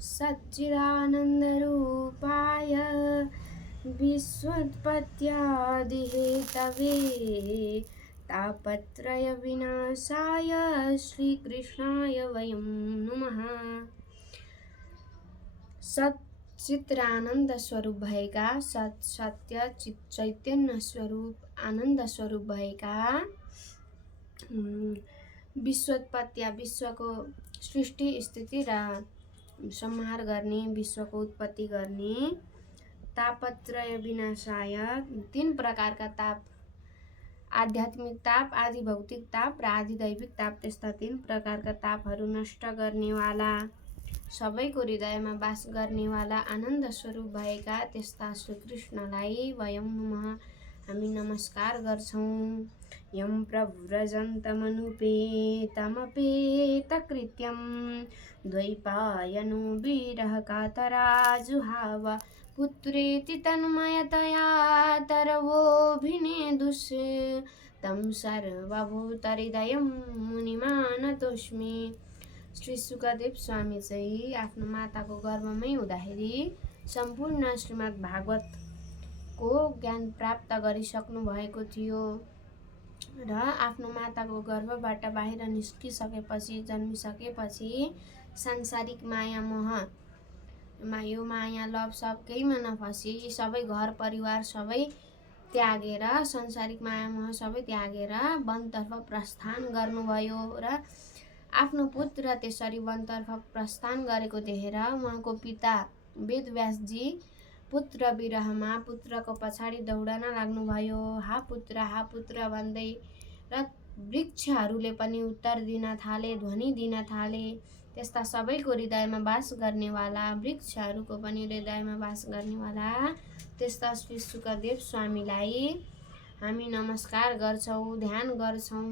सच्चिदानन्दरूपाय विश्वोत्पत्त्यादिहेतवे तापत्रयविनाशाय श्रीकृष्णाय वयं नमः। सच्चिदानन्द स्वरूप भएका सत्य चैतन्य स्वरूप आनन्द स्वरूप भएका विश्वोत्पत्ति विश्वको सृष्टि स्थिति र संहार गर्ने विश्वको उत्पत्ति गर्ने तापत्रय विनाशाय तीन प्रकारका ताप आध्यात्मिक ताप आदि भौतिक ताप र आदि दैविक ताप त्यस्ता तीन प्रकारका तापहरू नष्ट गर्नेवाला सबैको हृदयमा वास गर्नेवाला आनन्द स्वरूप भएका त्यस्ता श्रीकृष्णलाई वयं नमः हामी नमस्कार गर्छौं। यं प्रव्रजन्तमनुपेतमपेतकृत्यं द्वैपायनो विरहकातराजुहाव पुत्रेति तन्मयतया तरवोऽभिनेदुषे तं सर्वभूतहृदयं मुनिमानतोऽस्मि। श्री सुखदेव स्वामी चाहिँ आफ्नो माताको गर्भमै हुँदाखेरि सम्पूर्ण श्रीमद् भागवतको ज्ञान प्राप्त गरिसक्नु भएको थियो र आफ्नो माताको गर्भबाट बाहिर निस्किसकेपछि जन्मिसकेपछि सांसारिक माया मोह यो माया लभ सब केहीमा नफसी सबै घर परिवार सबै त्यागेर सांसारिक माया मोह सबै त्यागेर वनतर्फ प्रस्थान गर्नुभयो र आफ्नो पुत्र त्यसरी वनतर्फ प्रस्थान गरेको देखेर उहाँको पिता वेदव्यासजी पुत्र विरहमा पुत्रको पछाडि दौडन लाग्नुभयो। हा पुत्र भन्दै र वृक्षहरूले पनि उत्तर दिन थाले ध्वनि दिन थाले। त्यस्ता सबैको हृदयमा वास गर्नेवाला वृक्षहरूको पनि हृदयमा वास गर्नेवाला त्यस्ता श्री सुखदेव स्वामीलाई हामी नमस्कार गर्छौं ध्यान गर्छौं।